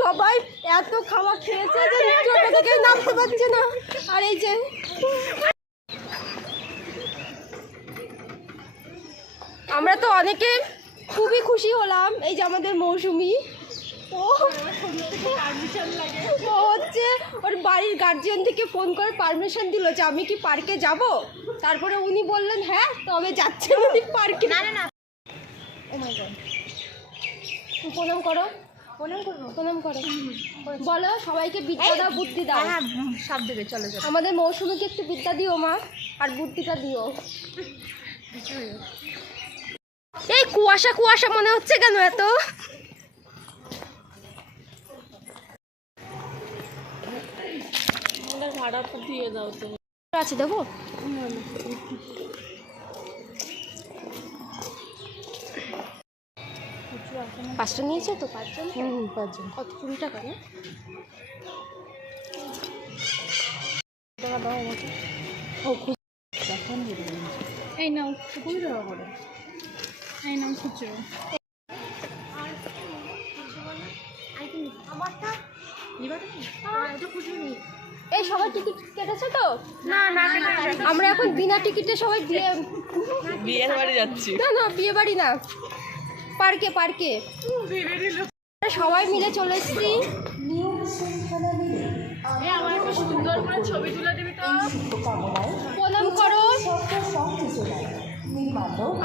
সবাই এত খাওয়া খেয়েছে যে টোটো থেকে নামতে পারছে না। আর এই যে আমরা তো অনেকে খুবই খুশি হলাম, এই যে আমাদের মৌসুমি ও হচ্ছে ওর বাড়ির গার্জিয়ান থেকে ফোন করে পারমিশন দিল যে আমি কি পার্কে যাব। তারপরে উনি বললেন হ্যাঁ তবে যাচ্ছেন উনি পার্কে। না না না, ও মাই গড, প্রণাম করো, প্রণাম করো, বলো সবাইকে বিদ্যা দাও, বুদ্ধি দাও। হ্যাঁ সব দেবে, চলো চলো। আমাদের মৌসুমিকে একটু বিদ্যা দিও মা, আর বুদ্ধিটা দিও। এই কুয়াশা কুয়াশা মনে হচ্ছে কেন এত? ভাড়া দিয়ে দাও তো, আছে দেবো। পাঁচটা নিয়েছে তো, পাঁচজন? পাঁচজন। কত? 20 টাকা না? টাকা দাও আমাকে। এই নাও 20 টাকা করে, এই নাও খুচরো। এই সবাই টিকিট কেটেছে তো? না না, আমরা এখন বিনা টিকিটে সবাই বিয়ে বাড়ি যাচ্ছি। না না, বিয়ে বাড়ি না, পার্কে পার্কে সবাই মিলে চলে এসেছি। সুন্দর করে ছবি তুলে দিবি তো। প্রণাম করো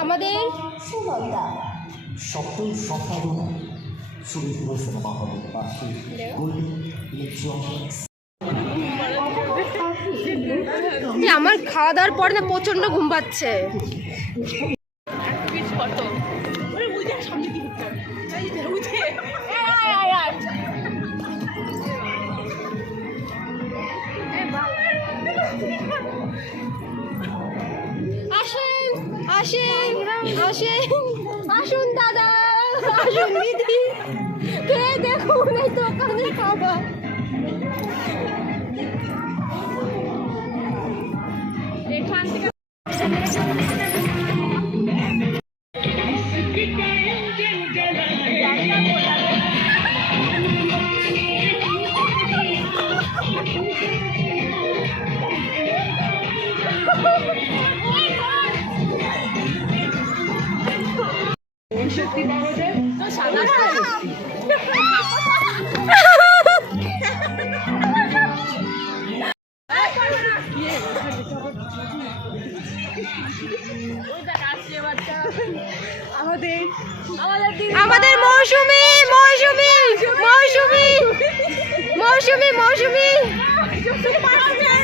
আমাদের আমার খাওয়া দাওয়ার পর না প্রচন্ড ঘুম পাচ্ছে। আসেন আসেন আসেন, আসুন দাদা, আসুন দিদি, খেয়ে দেখুন এই দোকানের খাবার। এখান থেকে আমাদের মৌসুমি মৌসুমি মৌসুমি মৌসুমি মৌসুমি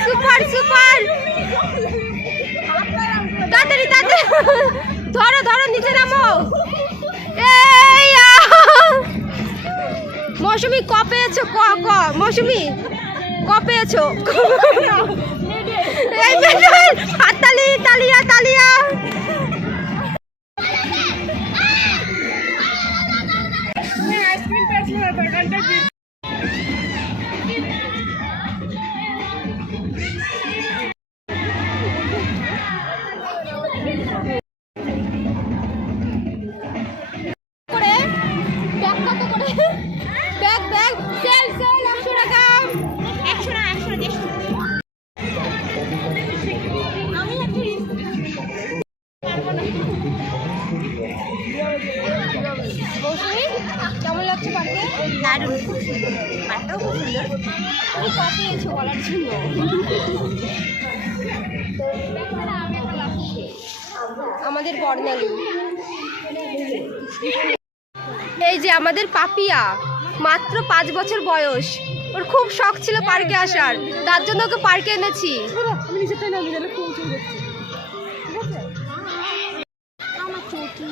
সুপার সুপার, তাড়াতাড়ি তাড়াতাড়ি ধরো ধরো, নিচে নামো। মৌসুমি ক পেয়েছো? ক ক মৌসুমি ক পেয়েছো? হাততালি, তালিয়া তালিয়া। কেমন লাগছে পার্কে? দারুণ, পার্কটাও খুব সুন্দর। তুমি কাটিয়েছো বলার জন্য। আমাদের বর্ণালী, এই যে আমাদের পাপিয়া, মাত্র 5 বছর বয়স। ওর খুব শখ ছিল পার্কে আসার, তার জন্য ওকে পার্কে এনেছি। আমি নিচেরটাই নামি গেলে খুব উঁচু দেখছি। আমার চটি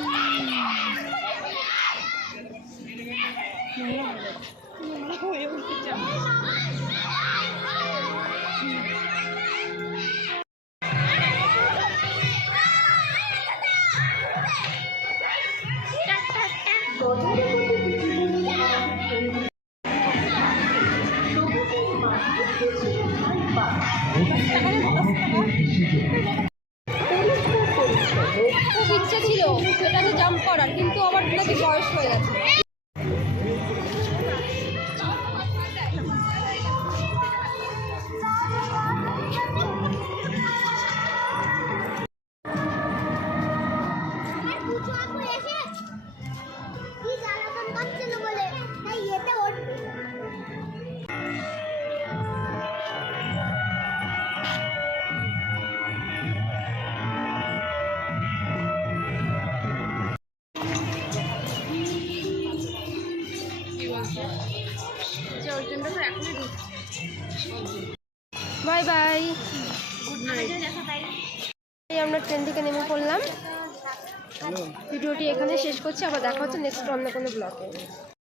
খুব ইচ্ছে ছিল এটাতে জাম্প করার, কিন্তু আমার নাকি বয়স হয়ে গেছে। বাই বাই, আমরা ট্রেন থেকে নেমে পড়লাম। ভিডিওটি এখানে শেষ করছি, আবার দেখা হচ্ছে নেক্সট অন্য কোনো ব্লগে।